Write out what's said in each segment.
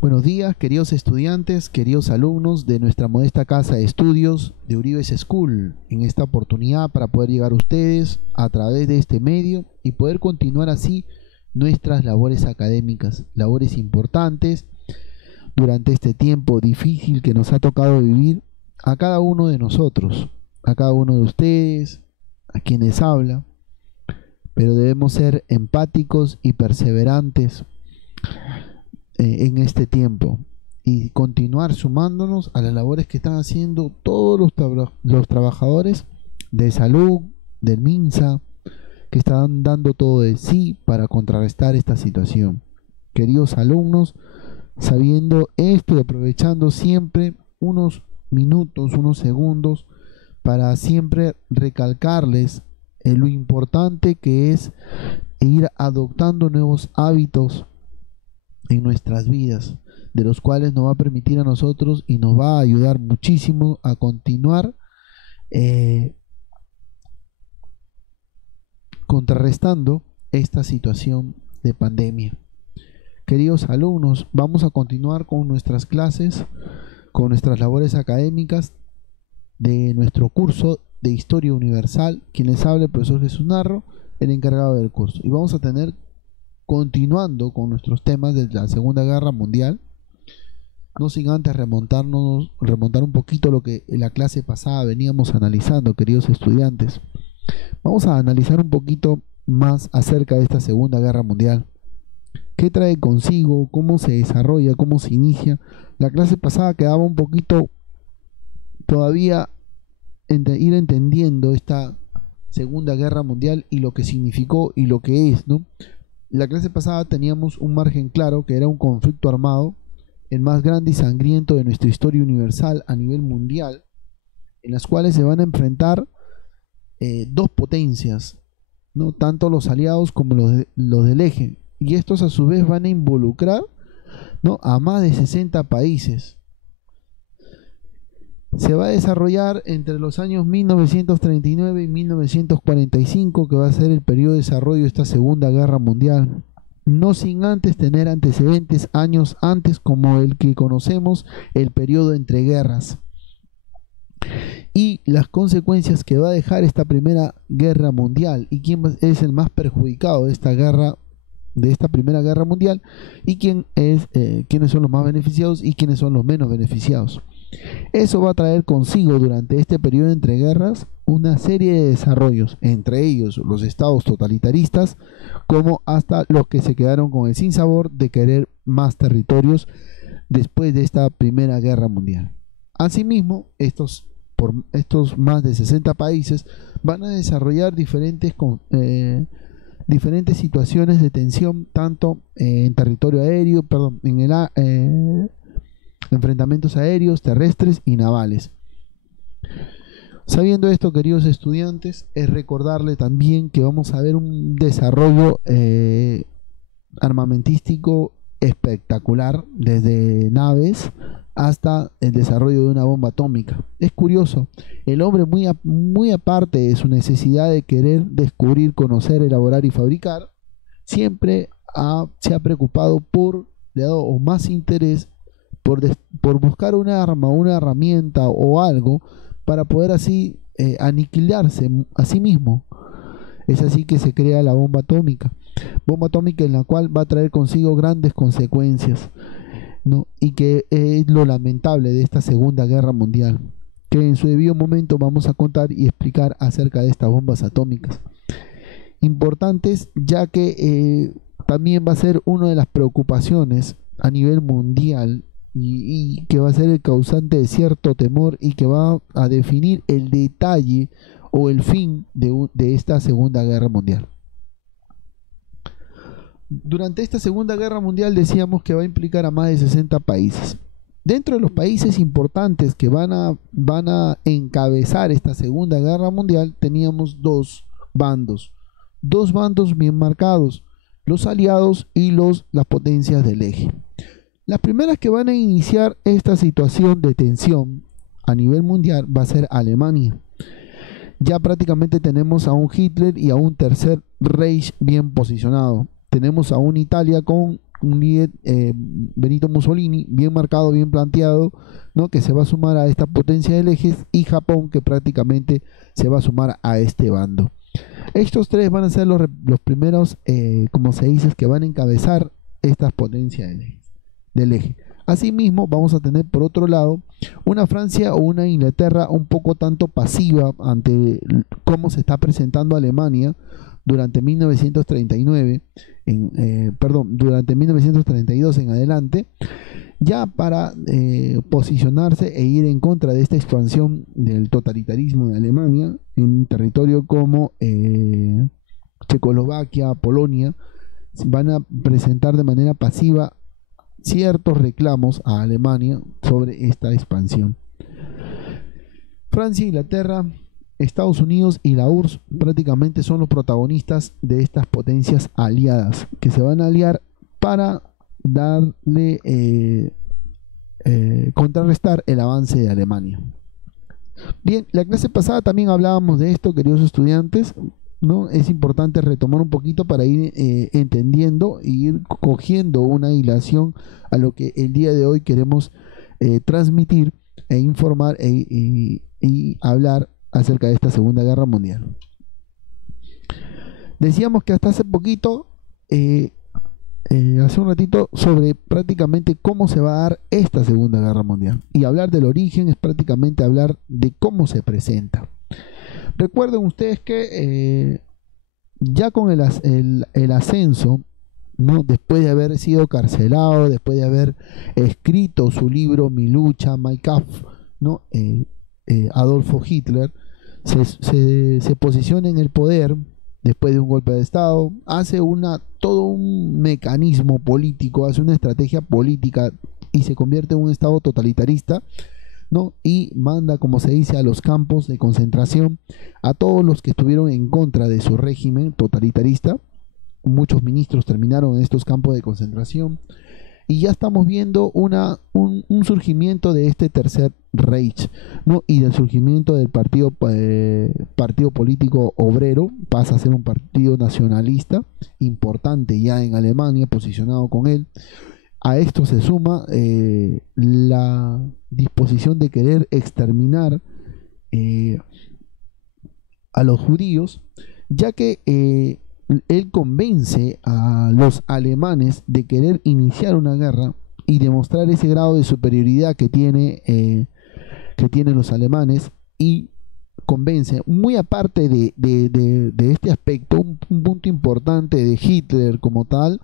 Buenos días, queridos estudiantes, queridos alumnos de nuestra modesta casa de estudios de Uribes School. En esta oportunidad para poder llegar a ustedes a través de este medio y poder continuar así nuestras labores académicas, labores importantes durante este tiempo difícil que nos ha tocado vivir a cada uno de nosotros, a cada uno de ustedes, a quienes habla, pero debemos ser empáticos y perseverantes en este tiempo y continuar sumándonos a las labores que están haciendo todos los trabajadores de salud, del MINSA, que están dando todo de sí para contrarrestar esta situación. Queridos alumnos, sabiendo esto y aprovechando siempre unos minutos, unos segundos, para siempre recalcarles lo importante que es ir adoptando nuevos hábitos en nuestras vidas, de los cuales nos va a permitir a nosotros y nos va a ayudar muchísimo a continuar contrarrestando esta situación de pandemia. Queridos alumnos, vamos a continuar con nuestras clases, con nuestras labores académicas de nuestro curso de Historia Universal. Quien les habla, el profesor Jesús Narro, el encargado del curso, y vamos a tener continuando con nuestros temas de la Segunda Guerra Mundial, no sin antes remontar un poquito lo que en la clase pasada veníamos analizando, queridos estudiantes. Vamos a analizar un poquito más acerca de esta Segunda Guerra Mundial. ¿Qué trae consigo? ¿Cómo se desarrolla? ¿Cómo se inicia? La clase pasada quedaba un poquito todavía ir entendiendo esta Segunda Guerra Mundial y lo que significó y lo que es, ¿no? La clase pasada teníamos un margen claro, que era un conflicto armado, el más grande y sangriento de nuestra historia universal a nivel mundial, en las cuales se van a enfrentar dos potencias, ¿no? Tanto los aliados como los del eje, y estos a su vez van a involucrar, ¿no?, a más de 60 países. Se va a desarrollar entre los años 1939 y 1945, que va a ser el periodo de desarrollo de esta Segunda Guerra Mundial, no sin antes tener antecedentes años antes, como el que conocemos, el periodo entre guerras, y las consecuencias que va a dejar esta Primera Guerra Mundial, y quién es el más perjudicado de esta Primera Guerra Mundial, y quiénes son los más beneficiados y quiénes son los menos beneficiados. Eso va a traer consigo durante este periodo entre guerras una serie de desarrollos, entre ellos los estados totalitaristas, como hasta los que se quedaron con el sinsabor de querer más territorios después de esta Primera Guerra Mundial. Asimismo, estos más de 60 países van a desarrollar diferentes situaciones de tensión, tanto en territorio aéreo, enfrentamientos aéreos, terrestres y navales. Sabiendo esto, queridos estudiantes, es recordarle también que vamos a ver un desarrollo armamentístico espectacular, desde naves hasta el desarrollo de una bomba atómica. Es curioso, el hombre muy aparte de su necesidad de querer descubrir, conocer, elaborar y fabricar, siempre se ha preocupado le ha dado más interés por buscar un arma, una herramienta o algo para poder así aniquilarse a sí mismo. Es así que se crea la bomba atómica en la cual va a traer consigo grandes consecuencias, ¿no? Y que es lo lamentable de esta Segunda Guerra Mundial, que en su debido momento vamos a contar y explicar acerca de estas bombas atómicas importantes, ya que también va a ser una de las preocupaciones a nivel mundial, y que va a ser el causante de cierto temor y que va a definir el detalle o el fin de esta Segunda Guerra Mundial. Durante esta Segunda Guerra Mundial decíamos que va a implicar a más de 60 países. Dentro de los países importantes que van a encabezar esta Segunda Guerra Mundial, teníamos dos bandos bien marcados: los aliados y las potencias del eje. Las primeras que van a iniciar esta situación de tensión a nivel mundial va a ser Alemania. Ya prácticamente tenemos a un Hitler y a un tercer Reich bien posicionado. Tenemos a una Italia con un líder, Benito Mussolini, bien marcado, bien planteado, ¿no? Que se va a sumar a esta potencia del eje, y Japón, que prácticamente se va a sumar a este bando. Estos tres van a ser los primeros, como se dice, que van a encabezar estas potencias del eje. Asimismo, vamos a tener por otro lado una Francia o una Inglaterra un poco tanto pasiva ante cómo se está presentando Alemania durante 1939, durante 1932 en adelante, ya para posicionarse e ir en contra de esta expansión del totalitarismo de Alemania en territorio como Checoslovaquia, Polonia. Van a presentar de manera pasiva ciertos reclamos a Alemania sobre esta expansión. Francia, Inglaterra, Estados Unidos y la URSS prácticamente son los protagonistas de estas potencias aliadas, que se van a aliar para darle contrarrestar el avance de Alemania. Bien, la clase pasada también hablábamos de esto, queridos estudiantes, ¿no? Es importante retomar un poquito para ir entendiendo e ir cogiendo una hilación a lo que el día de hoy queremos transmitir e informar y hablar acerca de esta Segunda Guerra Mundial. Decíamos que hasta hace poquito, hace un ratito, sobre prácticamente cómo se va a dar esta Segunda Guerra Mundial. Y hablar del origen es prácticamente hablar de cómo se presenta. Recuerden ustedes que ya con el ascenso, ¿no? Después de haber sido carcelado, después de haber escrito su libro Mi lucha, Mein Kampf, ¿no? Adolfo Hitler se posiciona en el poder después de un golpe de Estado, hace todo un mecanismo político, hace una estrategia política y se convierte en un Estado totalitarista, ¿no? Y manda, como se dice, a los campos de concentración a todos los que estuvieron en contra de su régimen totalitarista. Muchos ministros terminaron en estos campos de concentración y ya estamos viendo un surgimiento de este Tercer Reich, ¿no? Y del surgimiento del partido político obrero. Pasa a ser un partido nacionalista importante ya en Alemania, posicionado con él. A esto se suma la disposición de querer exterminar a los judíos, ya que él convence a los alemanes de querer iniciar una guerra y demostrar ese grado de superioridad que tienen los alemanes, y convence, muy aparte de este aspecto, un punto importante de Hitler como tal,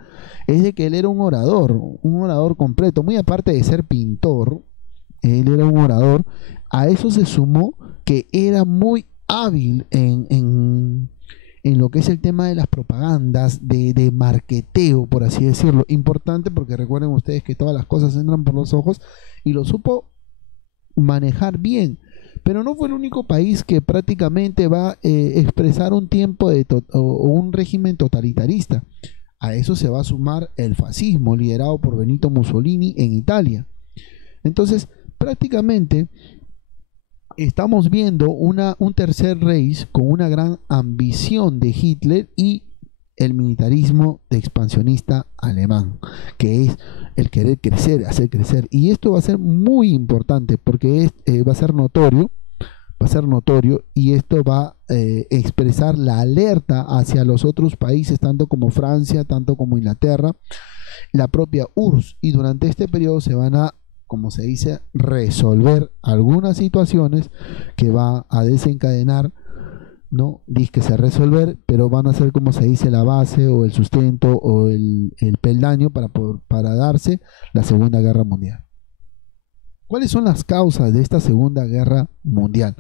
es de que él era un orador completo, muy aparte de ser pintor, él era un orador. A eso se sumó que era muy hábil en lo que es el tema de las propagandas, de marketeo, por así decirlo. Importante porque recuerden ustedes que todas las cosas entran por los ojos, y lo supo manejar bien. Pero no fue el único país que prácticamente va a expresar un tiempo o un régimen totalitarista. A eso se va a sumar el fascismo, liderado por Benito Mussolini en Italia. Entonces, prácticamente estamos viendo un tercer Reich con una gran ambición de Hitler y el militarismo de expansionista alemán, que es el querer crecer, hacer crecer. Y esto va a ser muy importante porque va a ser notorio, y esto va a expresar la alerta hacia los otros países, tanto como Francia, tanto como Inglaterra, la propia URSS. Y durante este periodo se van a, como se dice, resolver algunas situaciones que va a desencadenar, ¿no? Dice se resolver, pero van a ser, como se dice, la base o el sustento o el peldaño para darse la Segunda Guerra Mundial. ¿Cuáles son las causas de esta Segunda Guerra Mundial?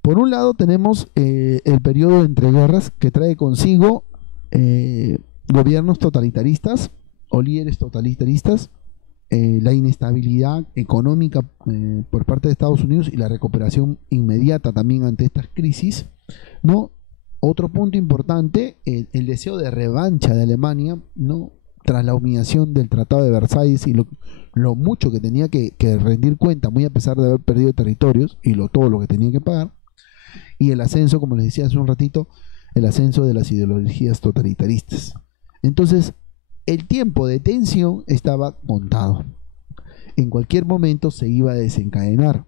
Por un lado tenemos el periodo de entreguerras, que trae consigo gobiernos totalitaristas o líderes totalitaristas, la inestabilidad económica por parte de Estados Unidos y la recuperación inmediata también ante estas crisis, ¿no? Otro punto importante, el deseo de revancha de Alemania, ¿no? Tras la humillación del Tratado de Versalles y lo mucho que tenía que rendir cuenta, muy a pesar de haber perdido territorios y todo lo que tenía que pagar, y el ascenso, como les decía hace un ratito, el ascenso de las ideologías totalitaristas. Entonces, el tiempo de tensión estaba contado. En cualquier momento se iba a desencadenar.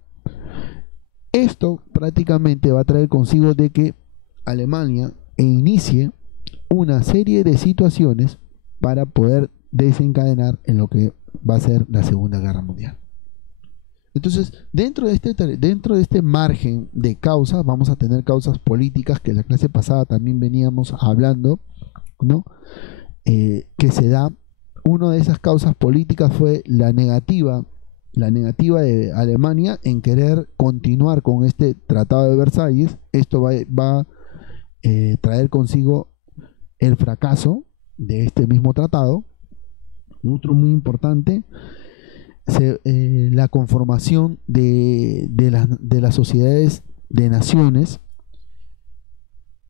Esto prácticamente va a traer consigo de que Alemania inicie una serie de situaciones para poder desencadenar en lo que va a ser la Segunda Guerra Mundial. Entonces, dentro de este margen de causas, vamos a tener causas políticas que en la clase pasada también veníamos hablando, ¿no? Que se da, una de esas causas políticas fue la negativa de Alemania en querer continuar con este Tratado de Versalles. Esto va a traer consigo el fracaso de este mismo tratado. Otro muy importante, la conformación de las sociedades de naciones.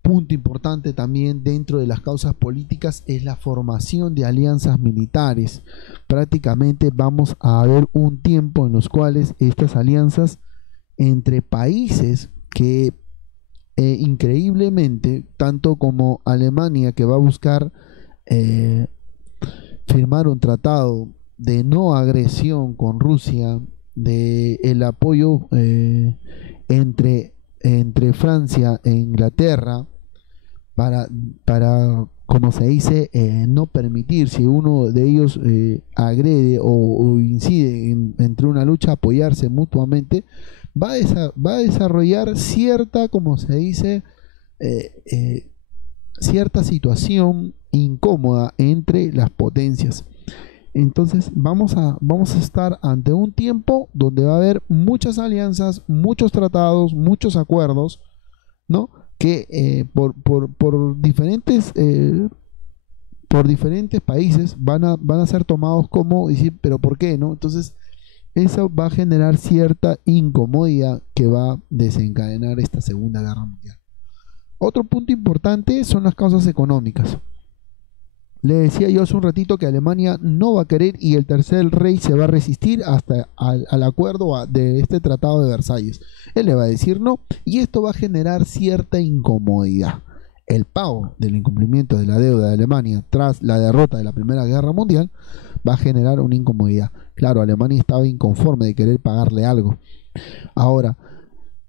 Punto importante también dentro de las causas políticas es la formación de alianzas militares. Prácticamente vamos a ver un tiempo en los cuales estas alianzas entre países que increíblemente, tanto como Alemania, que va a buscar firmar un tratado de no agresión con Rusia, de el apoyo entre Francia e Inglaterra para como se dice, no permitir, si uno de ellos agrede o incide entre una lucha, apoyarse mutuamente, va a desarrollar cierta, como se dice, cierta situación incómoda entre las potencias. Entonces vamos a estar ante un tiempo donde va a haber muchas alianzas, muchos tratados, muchos acuerdos, ¿no? Que por diferentes países van a ser tomados como decir, pero ¿por qué, no? Entonces eso va a generar cierta incomodidad que va a desencadenar esta Segunda Guerra Mundial. Otro punto importante son las causas económicas. Le decía yo hace un ratito que Alemania no va a querer y el Tercer Reich se va a resistir hasta al acuerdo de este Tratado de Versalles. Él le va a decir no y esto va a generar cierta incomodidad. El pago del incumplimiento de la deuda de Alemania tras la derrota de la Primera Guerra Mundial va a generar una incomodidad. Claro, Alemania estaba inconforme de querer pagarle algo. Ahora,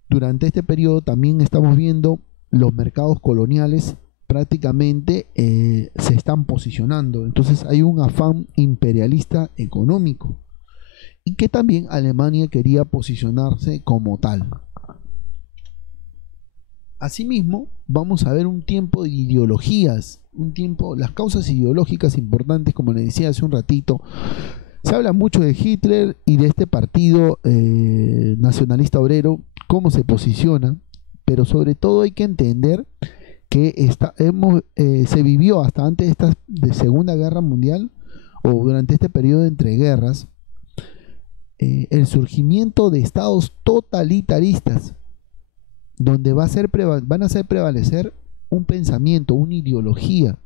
durante este periodo también estamos viendo los mercados coloniales prácticamente se están posicionando. Entonces hay un afán imperialista económico y que también Alemania quería posicionarse como tal. Asimismo, vamos a ver un tiempo de ideologías, las causas ideológicas importantes, como les decía hace un ratito. Se habla mucho de Hitler y de este partido nacionalista obrero, cómo se posiciona, pero sobre todo hay que entender que se vivió hasta antes de esta Segunda Guerra Mundial o durante este periodo entre guerras el surgimiento de estados totalitaristas donde van a hacer prevalecer un pensamiento, una ideología,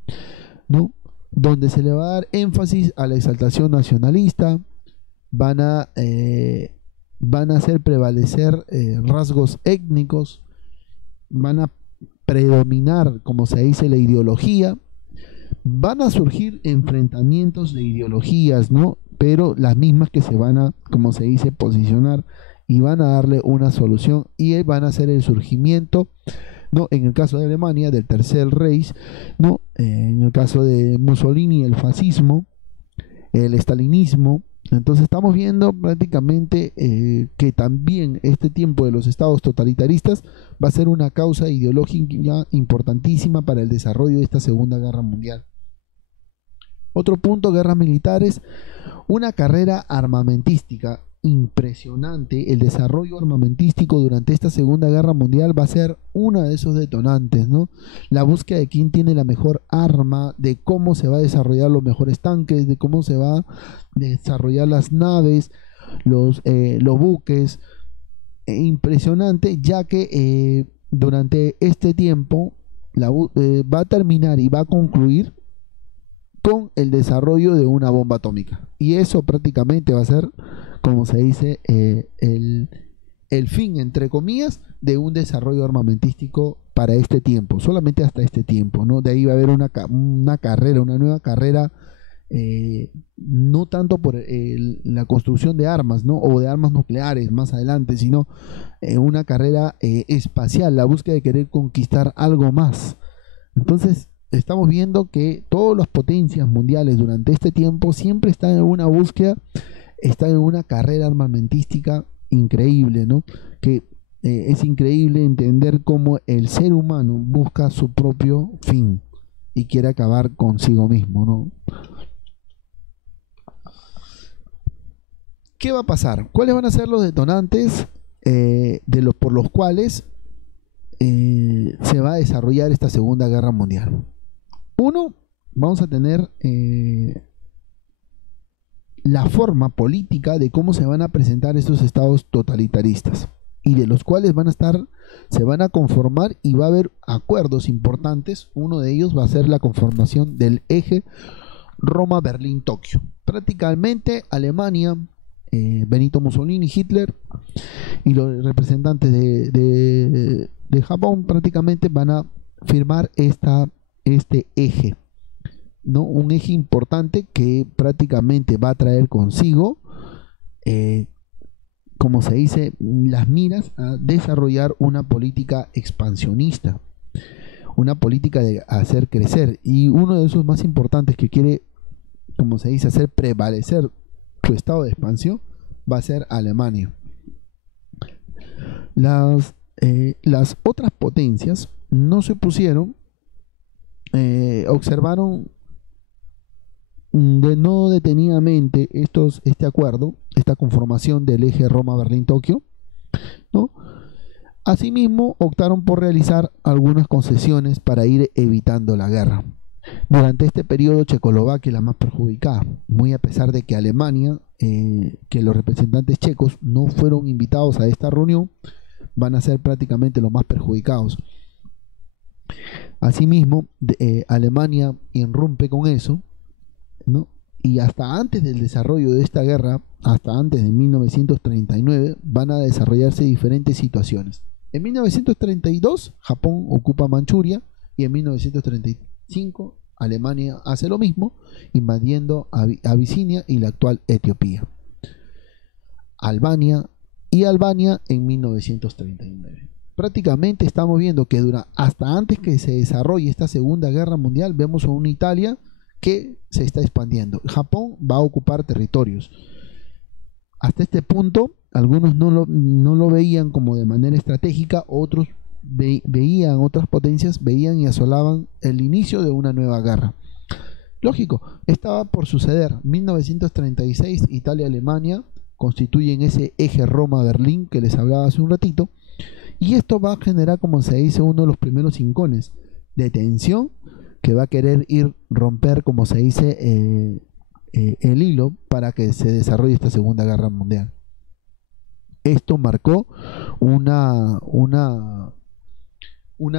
¿no? Donde se le va a dar énfasis a la exaltación nacionalista, van a hacer prevalecer rasgos étnicos, van a predominar, como se dice, la ideología, van a surgir enfrentamientos de ideologías, ¿no? Pero las mismas que se van a, como se dice, posicionar y van a darle una solución y van a hacer el surgimiento, ¿no? En el caso de Alemania, del Tercer Reich, ¿no? En el caso de Mussolini, el fascismo, el estalinismo. Entonces estamos viendo prácticamente que también este tiempo de los estados totalitaristas va a ser una causa ideológica importantísima para el desarrollo de esta Segunda Guerra Mundial. Otro punto, guerras militares, una carrera armamentística impresionante. El desarrollo armamentístico durante esta Segunda Guerra Mundial va a ser uno de esos detonantes, ¿no? La búsqueda de quién tiene la mejor arma, de cómo se va a desarrollar los mejores tanques, de cómo se va a desarrollar las naves, los buques. Impresionante, ya que durante este tiempo va a terminar y va a concluir con el desarrollo de una bomba atómica. Y eso prácticamente va a ser, como se dice, el fin, entre comillas, de un desarrollo armamentístico para este tiempo, solamente hasta este tiempo, ¿no? De ahí va a haber una nueva carrera no tanto por la construcción de armas, ¿no? O de armas nucleares más adelante, sino una carrera espacial, la búsqueda de querer conquistar algo más. Entonces, estamos viendo que todas las potencias mundiales durante este tiempo siempre están en una búsqueda, están en una carrera armamentística increíble, ¿no? Que es increíble entender cómo el ser humano busca su propio fin y quiere acabar consigo mismo, ¿no? ¿Qué va a pasar? ¿Cuáles van a ser los detonantes por los cuales se va a desarrollar esta Segunda Guerra Mundial? Uno, vamos a tener la forma política de cómo se van a presentar estos estados totalitaristas y de los cuales se van a conformar y va a haber acuerdos importantes. Uno de ellos va a ser la conformación del eje Roma-Berlín-Tokio. Prácticamente Alemania, Benito Mussolini, Hitler y los representantes de Japón prácticamente van a firmar este eje, ¿no? Un eje importante que prácticamente va a traer consigo, como se dice, las miras a desarrollar una política expansionista, una política de hacer crecer, y uno de esos más importantes que quiere, como se dice, hacer prevalecer su estado de expansión va a ser Alemania. Las otras potencias no se pusieron, observaron no detenidamente este acuerdo, esta conformación del eje Roma-Berlín-Tokio, ¿no? Asimismo, optaron por realizar algunas concesiones para ir evitando la guerra. Durante este periodo, Checoslovaquia es la más perjudicada, muy a pesar de que Alemania, que los representantes checos no fueron invitados a esta reunión, van a ser prácticamente los más perjudicados. Asimismo, Alemania irrumpe con eso, ¿no? Y hasta antes del desarrollo de esta guerra, hasta antes de 1939, van a desarrollarse diferentes situaciones. En 1932, Japón ocupa Manchuria y en 1935 Alemania hace lo mismo, invadiendo Abisinia y la actual Etiopía. Albania en 1939. Prácticamente estamos viendo que hasta antes que se desarrolle esta Segunda Guerra Mundial, vemos a una Italia que se está expandiendo. Japón va a ocupar territorios. Hasta este punto, algunos no lo veían como de manera estratégica, otros veían, otras potencias veían y asolaban el inicio de una nueva guerra. Lógico, estaba por suceder. 1936, Italia y Alemania constituyen ese eje Roma-Berlín que les hablaba hace un ratito, y esto va a generar, como se dice, uno de los primeros hincones de tensión que va a querer romper, como se dice, el hilo para que se desarrolle esta Segunda Guerra Mundial. Esto marcó una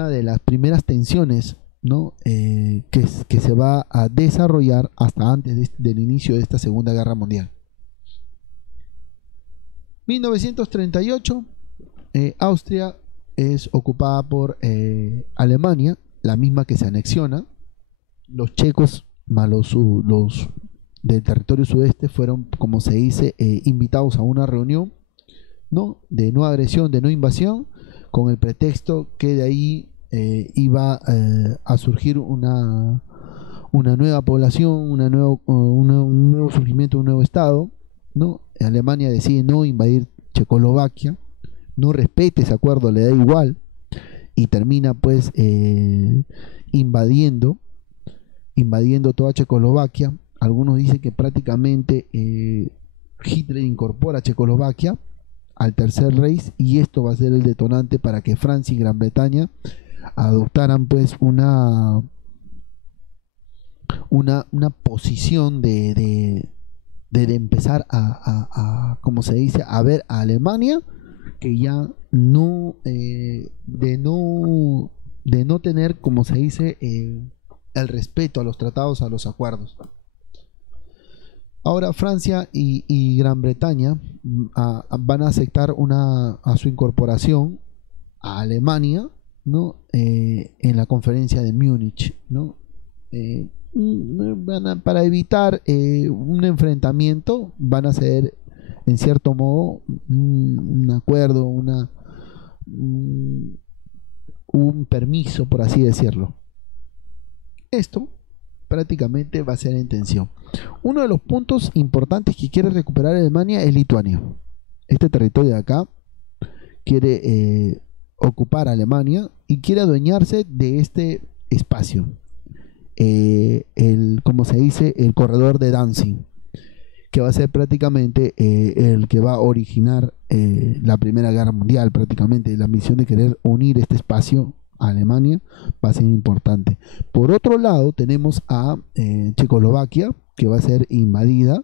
de las primeras tensiones, ¿no? que se va a desarrollar hasta antes del inicio de esta Segunda Guerra Mundial. 1938, Austria es ocupada por Alemania, la misma que se anexiona. Los checos, los del territorio sudeste, fueron, como se dice, invitados a una reunión, ¿no? De no agresión, de no invasión, con el pretexto que de ahí iba a surgir una nueva población, un nuevo surgimiento, un nuevo estado, ¿no? Alemania decide no invadir Checoslovaquia, no respeta ese acuerdo, le da igual, y termina pues invadiendo toda Checoslovaquia. Algunos dicen que prácticamente Hitler incorpora a Checoslovaquia al Tercer Reich, y esto va a ser el detonante para que Francia y Gran Bretaña adoptaran pues una posición de empezar como se dice, a ver a Alemania, que ya no de no tener, como se dice, el respeto a los tratados, a los acuerdos. Ahora Francia y Gran Bretaña van a aceptar a su incorporación a Alemania, ¿no? En la conferencia de Múnich, ¿no? para evitar un enfrentamiento, van a hacer en cierto modo un acuerdo, un permiso, por así decirlo. Esto prácticamente va a ser la intención. Uno de los puntos importantes que quiere recuperar Alemania es Lituania. Este territorio de acá quiere ocupar Alemania y quiere adueñarse de este espacio. Como se dice, el corredor de Danzig, que va a ser prácticamente el que va a originar la Primera Guerra Mundial. Prácticamente la misión de querer unir este espacio a Alemania va a ser importante. Por otro lado tenemos a Checoslovaquia, que va a ser invadida,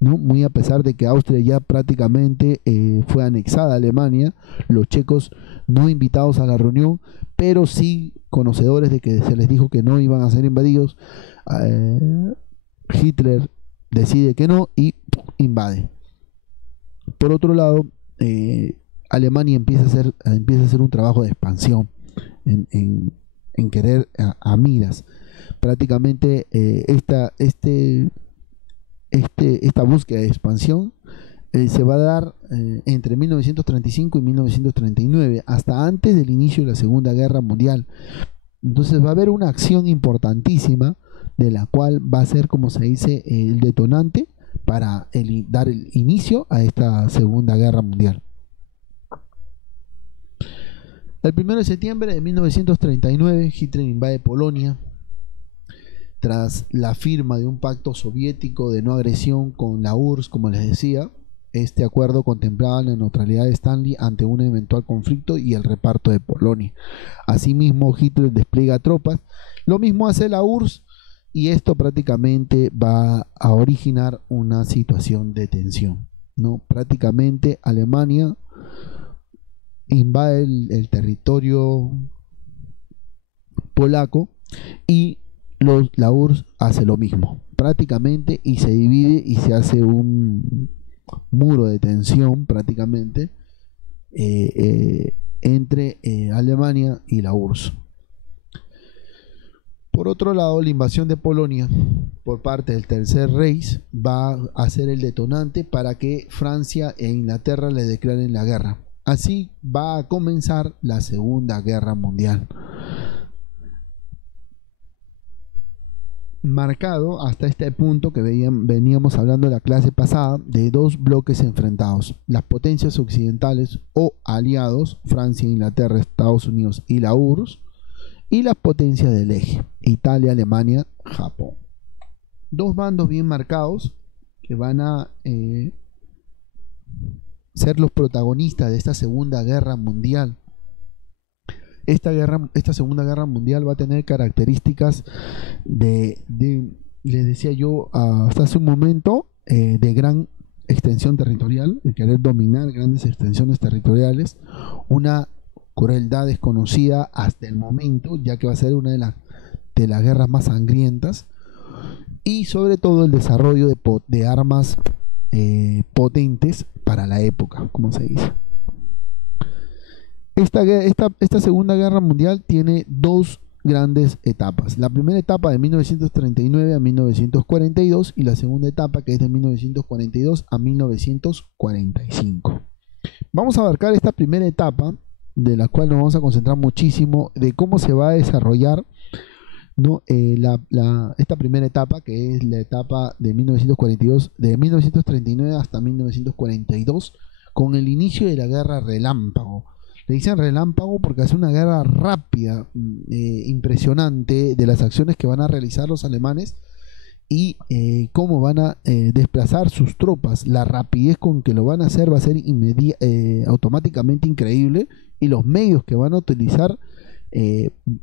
¿no? Muy a pesar de que Austria ya prácticamente fue anexada a Alemania, los checos no invitados a la reunión, pero sí conocedores de que se les dijo que no iban a ser invadidos. Hitler decide que no y invade. Por otro lado, Alemania empieza a hacer un trabajo de expansión en querer a miras. Prácticamente esta búsqueda de expansión se va a dar entre 1935 y 1939, hasta antes del inicio de la Segunda Guerra Mundial. Entonces va a haber una acción importantísima, de la cual va a ser, como se dice, el detonante para dar el inicio a esta Segunda Guerra Mundial. El 1 de septiembre de 1939, Hitler invade Polonia tras la firma de un pacto soviético de no agresión con la URSS, como les decía. Este acuerdo contemplaba la neutralidad de Stanley ante un eventual conflicto y el reparto de Polonia. Asimismo, Hitler despliega tropas. Lo mismo hace la URSS, y esto prácticamente va a originar una situación de tensión, ¿no? Prácticamente Alemania invade el territorio polaco y la URSS hace lo mismo prácticamente, y se divide y se hace un muro de tensión prácticamente entre Alemania y la URSS. Por otro lado, la invasión de Polonia por parte del Tercer Reich va a ser el detonante para que Francia e Inglaterra le declaren la guerra. Así va a comenzar la Segunda Guerra Mundial, marcado hasta este punto que veníamos hablando en la clase pasada, de dos bloques enfrentados: las potencias occidentales o aliados, Francia, Inglaterra, Estados Unidos y la URSS, y las potencias del eje, Italia, Alemania, Japón. Dos bandos bien marcados que van a ser los protagonistas de esta Segunda Guerra Mundial. Esta Segunda Guerra Mundial va a tener características les decía yo hasta hace un momento, de gran extensión territorial, de querer dominar grandes extensiones territoriales, una crueldad desconocida hasta el momento, ya que va a ser una de las guerras más sangrientas, y sobre todo el desarrollo de armas potentes para la época, como se dice. Esta Segunda Guerra Mundial tiene dos grandes etapas: la primera etapa de 1939 a 1942 y la segunda etapa, que es de 1942 a 1945. Vamos a abarcar esta primera etapa, de la cual nos vamos a concentrar muchísimo, de cómo se va a desarrollar, ¿no? Esta primera etapa, que es la etapa de 1942, de 1939 hasta 1942, con el inicio de la guerra relámpago. Le dicen relámpago porque hace una guerra rápida, impresionante, de las acciones que van a realizar los alemanes y cómo van a desplazar sus tropas. La rapidez con que lo van a hacer va a ser automáticamente increíble, y los medios que van a utilizar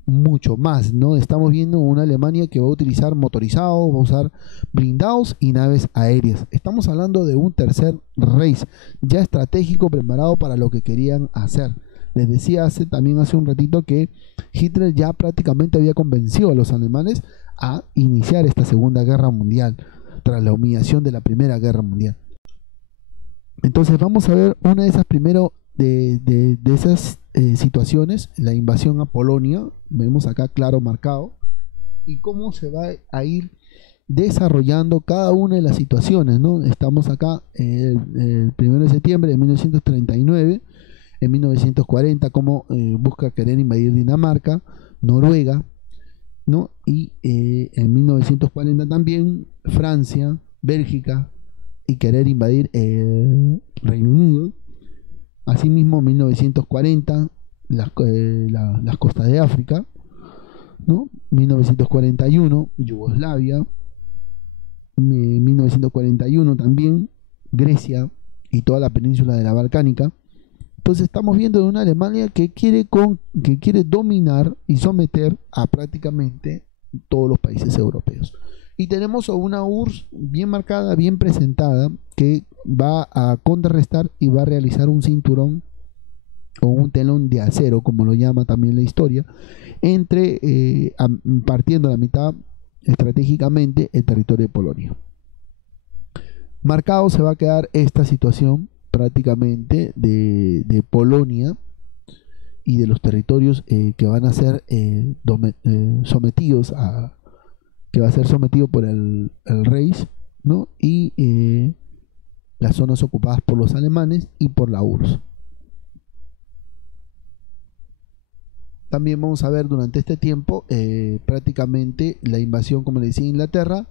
mucho más, ¿no? Estamos viendo una Alemania que va a utilizar motorizados, va a usar blindados y naves aéreas. Estamos hablando de un Tercer Reich ya estratégico, preparado para lo que querían hacer. Les decía también hace un ratito que Hitler ya prácticamente había convencido a los alemanes a iniciar esta Segunda Guerra Mundial tras la humillación de la Primera Guerra Mundial. Entonces vamos a ver una de esas de esas situaciones, la invasión a Polonia. Vemos acá claro marcado y cómo se va a ir desarrollando cada una de las situaciones, ¿no? Estamos acá el 1 de septiembre de 1939, en 1940, cómo busca querer invadir Dinamarca, Noruega, ¿no? Y en 1940 también Francia, Bélgica y querer invadir Reino Unido. Asimismo, en 1940 las costas de África, ¿no? 1941 Yugoslavia, 1941 también Grecia y toda la península de la Balcánica. Entonces estamos viendo de una Alemania que quiere dominar y someter a prácticamente todos los países europeos. Y tenemos a una URSS bien marcada, bien presentada, que va a contrarrestar y va a realizar un cinturón o un telón de acero, como lo llama también la historia, partiendo a la mitad estratégicamente el territorio de Polonia. Marcado se va a quedar esta situación prácticamente de Polonia y de los territorios que van a ser sometidos que va a ser sometido por el Reich, ¿no? Y las zonas ocupadas por los alemanes y por la URSS. También vamos a ver durante este tiempo prácticamente la invasión, como le decía, a Inglaterra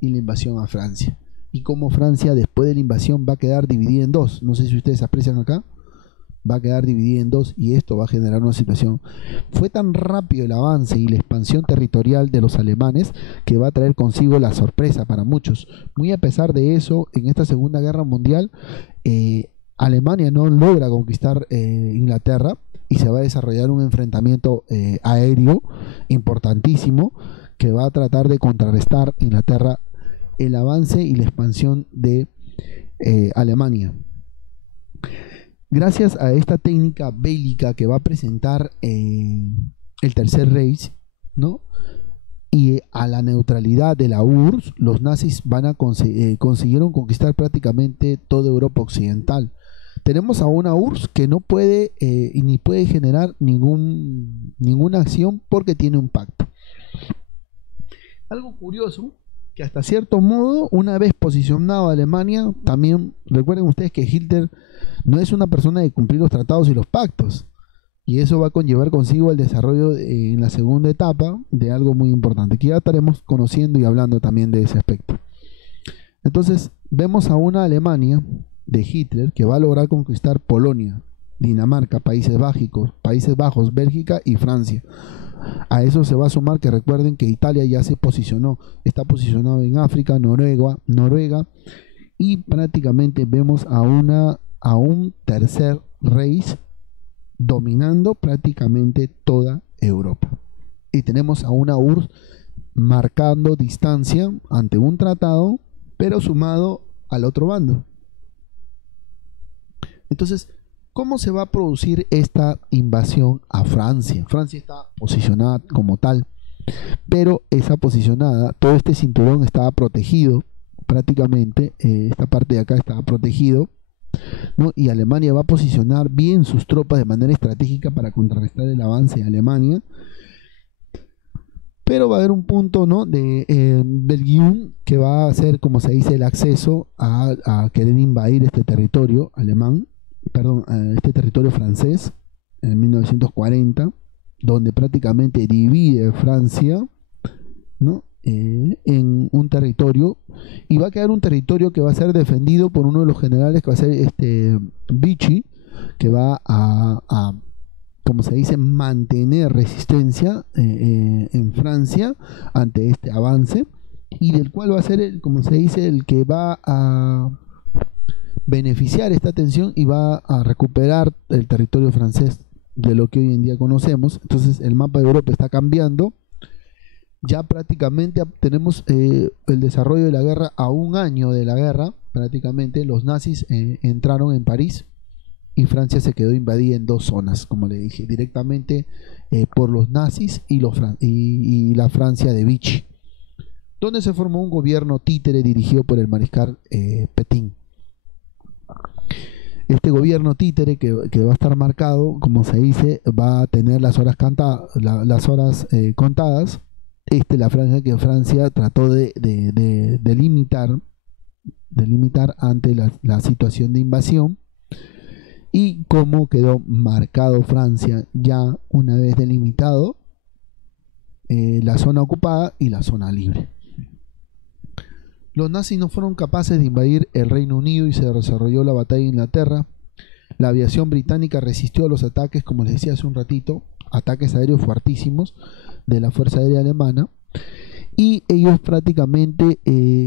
y la invasión a Francia. Y cómo Francia después de la invasión va a quedar dividida en dos. No sé si ustedes aprecian acá. Va a quedar dividida en dos y esto va a generar una situación. Fue tan rápido el avance y la expansión territorial de los alemanes que va a traer consigo la sorpresa para muchos. Muy a pesar de eso, en esta Segunda Guerra Mundial, Alemania no logra conquistar Inglaterra y se va a desarrollar un enfrentamiento aéreo importantísimo que va a tratar de contrarrestar Inglaterra el avance y la expansión de Alemania. Gracias a esta técnica bélica que va a presentar el Tercer Reich, ¿no? Y a la neutralidad de la URSS, los nazis consiguieron conquistar prácticamente toda Europa occidental. Tenemos a una URSS que no puede ni puede generar ninguna acción porque tiene un pacto. Algo curioso, que hasta cierto modo, una vez posicionado a Alemania, también recuerden ustedes que Hitler no es una persona de cumplir los tratados y los pactos, y eso va a conllevar consigo el desarrollo en la segunda etapa de algo muy importante, que ya estaremos conociendo y hablando también de ese aspecto. Entonces vemos a una Alemania de Hitler que va a lograr conquistar Polonia, Dinamarca, Países Bajos, Bélgica y Francia. A eso se va a sumar que recuerden que Italia ya se posicionó, está posicionado en África, Noruega, y prácticamente vemos a un Tercer Reich dominando prácticamente toda Europa. Y tenemos a una URSS marcando distancia ante un tratado, pero sumado al otro bando. Entonces, ¿cómo se va a producir esta invasión a Francia? Francia está posicionada como tal, pero esa posicionada, todo este cinturón estaba protegido, prácticamente, esta parte de acá estaba protegido, ¿no? Y Alemania va a posicionar bien sus tropas de manera estratégica para contrarrestar el avance de Alemania. Pero va a haber un punto, ¿no? del guión que va a ser, como se dice, el acceso a querer invadir este territorio alemán, este territorio francés en 1940, donde prácticamente divide Francia, ¿no? En un territorio, y va a quedar un territorio que va a ser defendido por uno de los generales, que va a ser Vichy, que va a como se dice, mantener resistencia en Francia ante este avance, y del cual va a ser, como se dice, el que va a beneficiar esta tensión y va a recuperar el territorio francés de lo que hoy en día conocemos. Entonces el mapa de Europa está cambiando. Ya prácticamente tenemos el desarrollo de la guerra a un año de la guerra. Prácticamente los nazis entraron en París y Francia se quedó invadida en dos zonas, como le dije, directamente por los nazis y la Francia de Vichy, donde se formó un gobierno títere dirigido por el mariscal Pétain. Este gobierno títere que va a estar marcado, como se dice, va a tener las horas contadas, la franja que Francia trató de limitar ante la situación de invasión, y cómo quedó marcado Francia ya una vez delimitado la zona ocupada y la zona libre. Los nazis no fueron capaces de invadir el Reino Unido y se desarrolló la batalla de Inglaterra. La aviación británica resistió a los ataques, como les decía hace un ratito, ataques aéreos fuertísimos de la Fuerza Aérea Alemana, y ellos prácticamente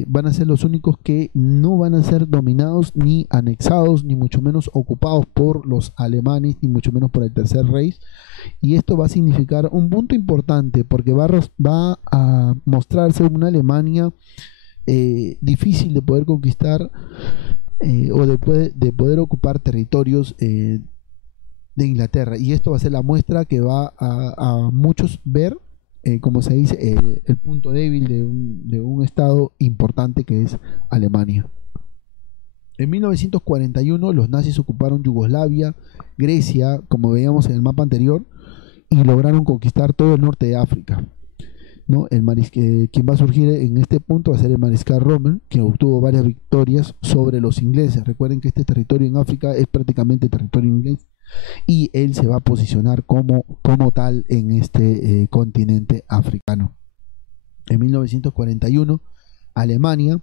van a ser los únicos que no van a ser dominados ni anexados, ni mucho menos ocupados por los alemanes, ni mucho menos por el Tercer Reich. Y esto va a significar un punto importante, porque va a mostrarse una Alemania difícil de poder conquistar, o de poder ocupar territorios de Inglaterra. Y esto va a ser la muestra que va a muchos ver, como se dice, el punto débil de un estado importante que es Alemania. En 1941 los nazis ocuparon Yugoslavia, Grecia, como veíamos en el mapa anterior, y lograron conquistar todo el norte de África, ¿no? Quien va a surgir en este punto va a ser el mariscal Rommel, que obtuvo varias victorias sobre los ingleses. Recuerden que este territorio en África es prácticamente territorio inglés, y él se va a posicionar como tal en este continente africano. En 1941 Alemania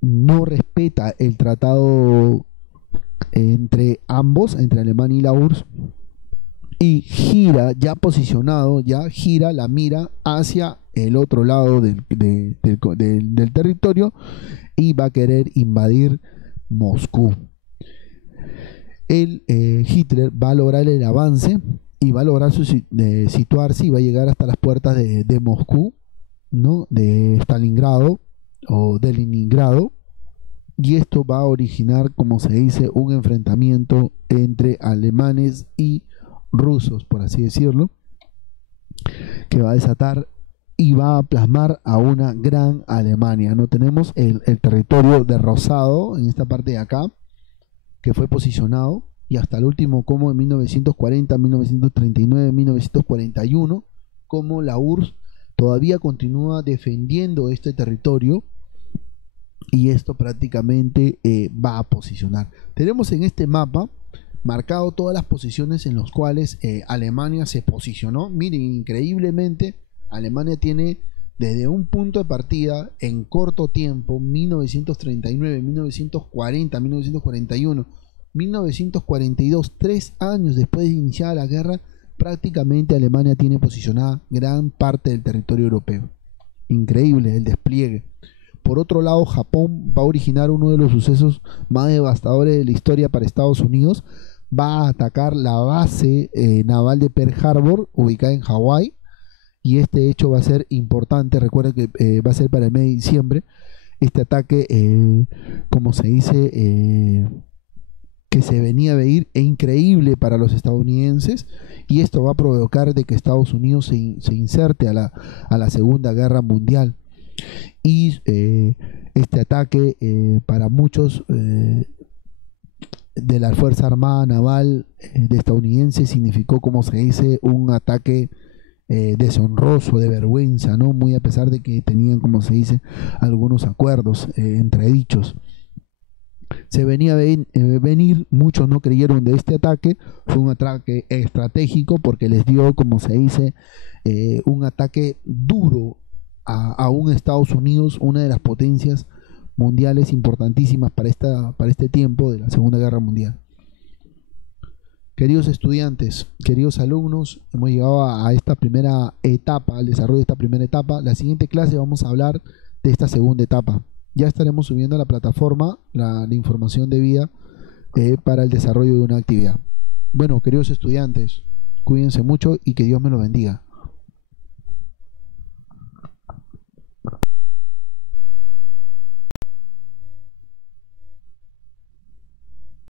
no respeta el tratado entre ambos, entre Alemania y la URSS, y gira la mira hacia el otro lado del territorio, y va a querer invadir Moscú. Hitler va a lograr el avance y va a lograr situarse, y va a llegar hasta las puertas de Moscú, ¿no? De Stalingrado o de Leningrado, y esto va a originar, como se dice, un enfrentamiento entre alemanes y rusos, por así decirlo, que va a desatar y va a plasmar a una gran Alemania, ¿no? Tenemos el territorio de Rosado en esta parte de acá, que fue posicionado, y hasta el último, como en 1940, 1939, 1941, como la URSS todavía continúa defendiendo este territorio, y esto prácticamente va a posicionar. Tenemos en este mapa marcado todas las posiciones en las cuales Alemania se posicionó. Miren, increíblemente Alemania tiene desde un punto de partida en corto tiempo, 1939, 1940, 1941, 1942, 3 años después de iniciar la guerra, prácticamente Alemania tiene posicionada gran parte del territorio europeo. Increíble el despliegue. Por otro lado, Japón va a originar uno de los sucesos más devastadores de la historia para Estados Unidos. Va a atacar la base naval de Pearl Harbor, ubicada en Hawái, y este hecho va a ser importante. Recuerden que va a ser para el mes de diciembre. Este ataque, como se dice, que se venía a venir, e increíble para los estadounidenses, y esto va a provocar de que Estados Unidos se inserte a la Segunda Guerra Mundial. Y este ataque para muchos de la Fuerza Armada Naval de estadounidense significó, como se dice, un ataque deshonroso, de vergüenza, ¿no? Muy a pesar de que tenían, como se dice, algunos acuerdos entredichos. Se venía a venir, muchos no creyeron de este ataque. Fue un ataque estratégico porque les dio, como se dice, un ataque duro a un Estados Unidos, una de las potencias mundiales importantísimas para este tiempo de la Segunda Guerra Mundial. Queridos estudiantes, queridos alumnos, hemos llegado a esta primera etapa, al desarrollo de esta primera etapa. La siguiente clase vamos a hablar de esta segunda etapa. Ya estaremos subiendo a la plataforma la información debida para el desarrollo de una actividad. Bueno, queridos estudiantes, cuídense mucho y que Dios me los bendiga.